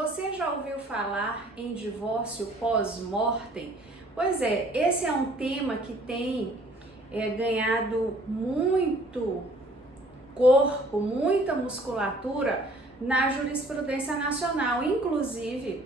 Você já ouviu falar em divórcio pós-mortem? Pois é, esse é um tema que tem ganhado muito corpo, muita musculatura na jurisprudência nacional. Inclusive,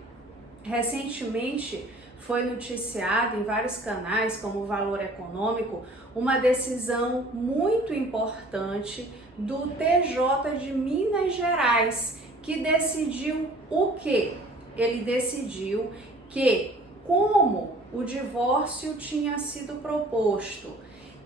recentemente foi noticiado em vários canais, como o Valor Econômico, uma decisão muito importante do TJ de Minas Gerais, que decidiu o quê? Ele decidiu que, como o divórcio tinha sido proposto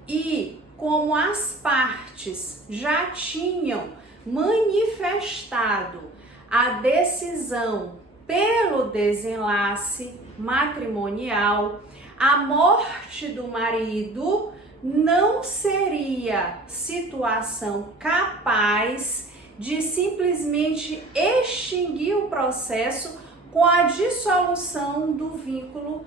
e como as partes já tinham manifestado a decisão pelo desenlace matrimonial, a morte do marido não seria situação capaz de simplesmente extinguir o processo com a dissolução do vínculo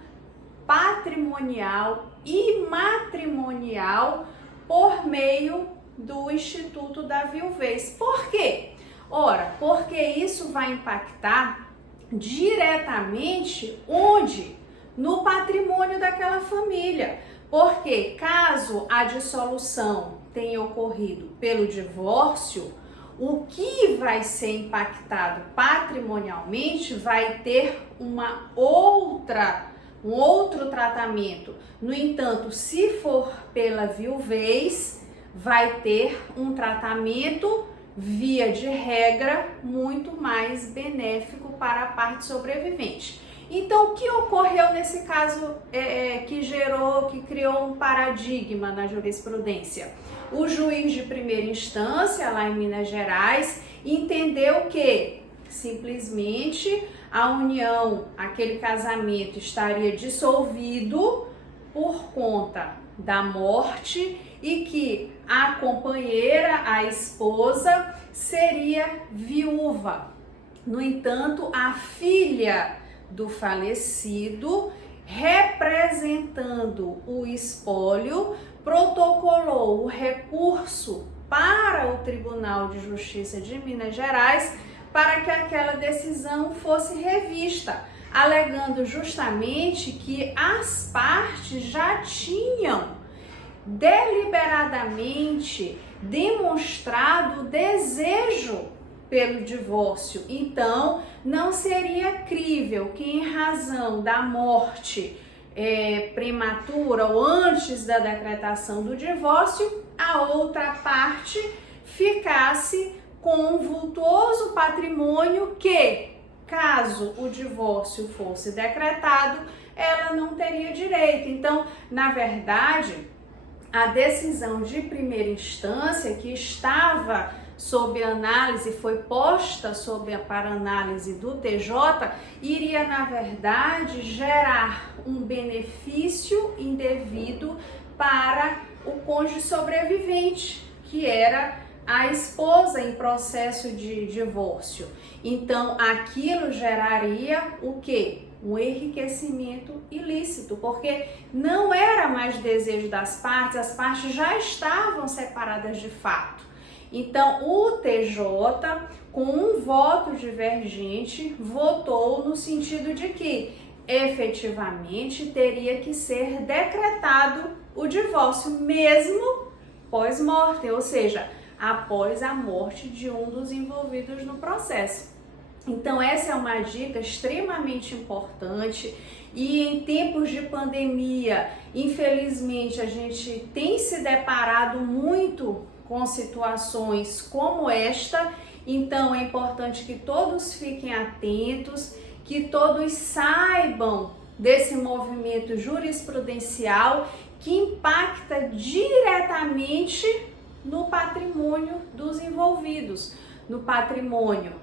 patrimonial e matrimonial por meio do Instituto da Viuvez. Por quê? Ora, porque isso vai impactar diretamente onde? No patrimônio daquela família. Porque caso a dissolução tenha ocorrido pelo divórcio, o que vai ser impactado patrimonialmente vai ter um outro tratamento. No entanto, se for pela viuvez, vai ter um tratamento, via de regra, muito mais benéfico para a parte sobrevivente. Então, o que ocorreu nesse caso que criou um paradigma na jurisprudência? O juiz de primeira instância, lá em Minas Gerais, entendeu que simplesmente a união, aquele casamento estaria dissolvido por conta da morte e que a companheira, a esposa, seria viúva. No entanto, a filha do falecido, representando o espólio, protocolou o recurso para o Tribunal de Justiça de Minas Gerais para que aquela decisão fosse revista, alegando justamente que as partes já tinham deliberadamente demonstrado desejo pelo divórcio. Então, não seria crível que, em razão da morte prematura ou antes da decretação do divórcio, a outra parte ficasse com um vultuoso patrimônio que, caso o divórcio fosse decretado, ela não teria direito. Então, na verdade, a decisão de primeira instância que estava sob análise, foi posta para análise do TJ, iria, na verdade, gerar um benefício indevido para o cônjuge sobrevivente, que era a esposa em processo de divórcio. Então, aquilo geraria o quê? Um enriquecimento ilícito, porque não era mais desejo das partes, as partes já estavam separadas de fato. Então, o TJ, com um voto divergente, votou no sentido de que, efetivamente, teria que ser decretado o divórcio, mesmo pós-morte, ou seja, após a morte de um dos envolvidos no processo. Então, essa é uma dica extremamente importante e em tempos de pandemia, infelizmente, a gente tem se deparado muito com situações como esta. Então, é importante que todos fiquem atentos, que todos saibam desse movimento jurisprudencial que impacta diretamente no patrimônio dos envolvidos, no patrimônio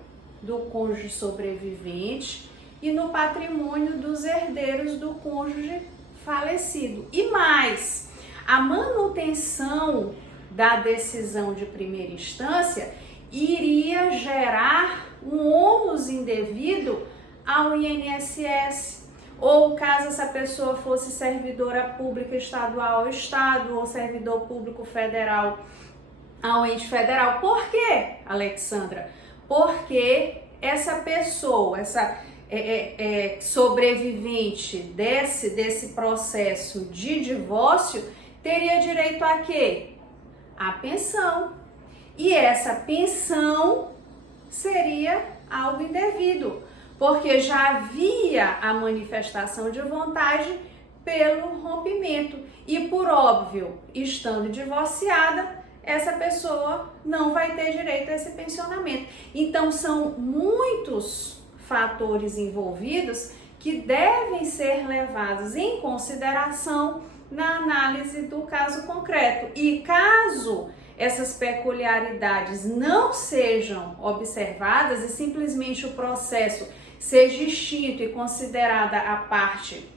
do cônjuge sobrevivente e no patrimônio dos herdeiros do cônjuge falecido. E mais, a manutenção da decisão de primeira instância iria gerar um ônus indevido ao INSS, ou caso essa pessoa fosse servidora pública estadual ao Estado, ou servidor público federal ao ente federal. Por quê, Alexandra? Porque essa pessoa, essa sobrevivente desse processo de divórcio, teria direito a quê? A pensão. E essa pensão seria algo indevido, porque já havia a manifestação de vontade pelo rompimento. E por óbvio, estando divorciada, essa pessoa não vai ter direito a esse pensionamento. Então são muitos fatores envolvidos que devem ser levados em consideração na análise do caso concreto. E caso essas peculiaridades não sejam observadas e simplesmente o processo seja extinto e considerada a parte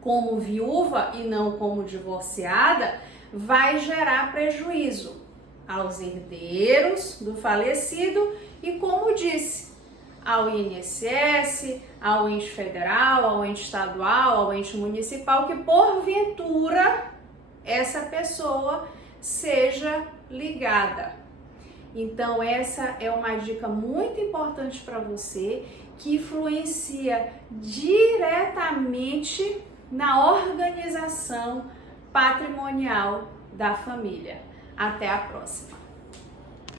como viúva e não como divorciada, vai gerar prejuízo aos herdeiros do falecido e, como disse, ao INSS, ao ente federal, ao ente estadual, ao ente municipal, que porventura essa pessoa seja ligada. Então essa é uma dica muito importante para você, que influencia diretamente na organização patrimonial da família. Até a próxima!